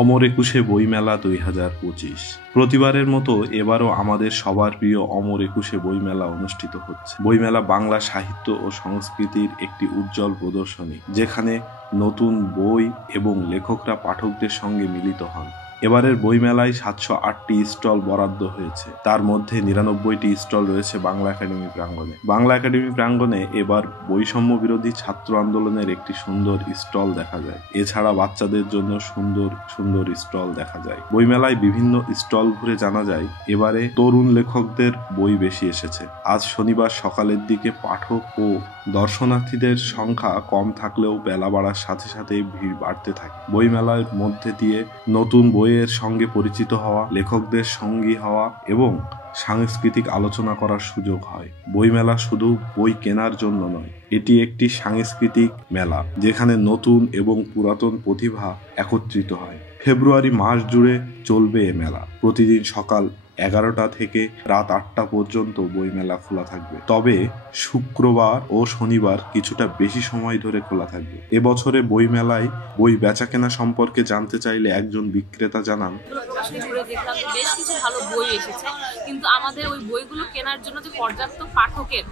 অমর একুশে বইমেলা 2025। প্রতিবারের মতো এবারও আমাদের সবার প্রিয় অমর একুশে বইমেলা অনুষ্ঠিত হচ্ছে। বইমেলা বাংলা সাহিত্য ও সংস্কৃতির একটি উজ্জ্বল প্রদর্শনী, যেখানে নতুন বই এবং লেখকরা পাঠকদের সঙ্গে মিলিত হন। এবারের বইমেলায় 708টি স্টল বরাদ্দ হয়েছে, তার মধ্যে 99টি স্টল রয়েছে বাংলা একাডেমি প্রাঙ্গণে। বাংলা একাডেমি প্রাঙ্গণে এবার বৈষম্য বিরোধী ছাত্র আন্দোলনের একটি সুন্দর স্টল দেখা যায়। এছাড়া বাচ্চাদের জন্য সুন্দর সুন্দর স্টল দেখা যায়। বইমেলায় বিভিন্ন স্টল ঘুরে জানা যায় এবারে তরুণ লেখকদের বই বেশি এসেছে। আজ শনিবার সকালের দিকে পাঠক ও দর্শনার্থীদের সংখ্যা কম থাকলেও বেলা বাড়ার সাথে সাথে ভিড় বাড়তে থাকে। বইমেলার মধ্যে দিয়ে নতুন বইয়ের সঙ্গে পরিচিত হওয়া, লেখকদের সঙ্গী হওয়া এবং সাংস্কৃতিক আলোচনা করার সুযোগ হয়। বইমেলা শুধু বই কেনার জন্য নয়, এটি একটি সাংস্কৃতিক মেলা যেখানে নতুন এবং পুরাতন প্রতিভা একত্রিত হয়। ফেব্রুয়ারি মাস জুড়ে চলবে এ মেলা। প্রতিদিন সকাল 11টা থেকে রাত 8টা পর্যন্ত বইমেলা খোলা থাকবে, তবে শুক্রবার ও শনিবার কিছুটা বেশি সময় ধরে খোলা থাকবে। এবছরে বইমেলায় বই বেচাকেনা সম্পর্কে জানতে চাইলে একজন বিক্রেতা জানান, বেশ কিছু ভালো বই এসেছে, কিন্তু আমাদের ওই বইগুলো কেনার জন্য যে পর্যাপ্ত পাঠকের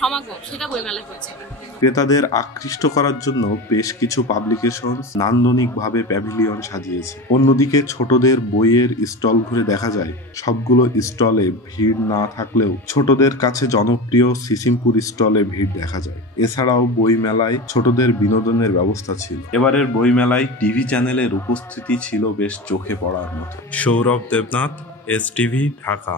সমাগম সেটা বইমেলায় হচ্ছে না। ক্রেতাদের আকৃষ্ট করার জন্য বেশ কিছু পাবলিকেশন নান্দনিকভাবে প্যাভিলিয়ন সাজিয়েছে। অন্যদিকে ছোটদের বইয়ের স্টল ঘুরে দেখা যায় সবগুলো স্টলে ভিড় না থাকলেও ছোটদের কাছে জনপ্রিয় সিসিমপুর স্টলে ভিড় দেখা যায়। এছাড়াও বই মেলায় ছোটদের বিনোদনের ব্যবস্থা ছিল। এবারের বই মেলায় টিভি চ্যানেলের উপস্থিতি ছিল বেশ চোখে পড়ার মতো। সৌরভ দেবনাথ, STV, ঢাকা।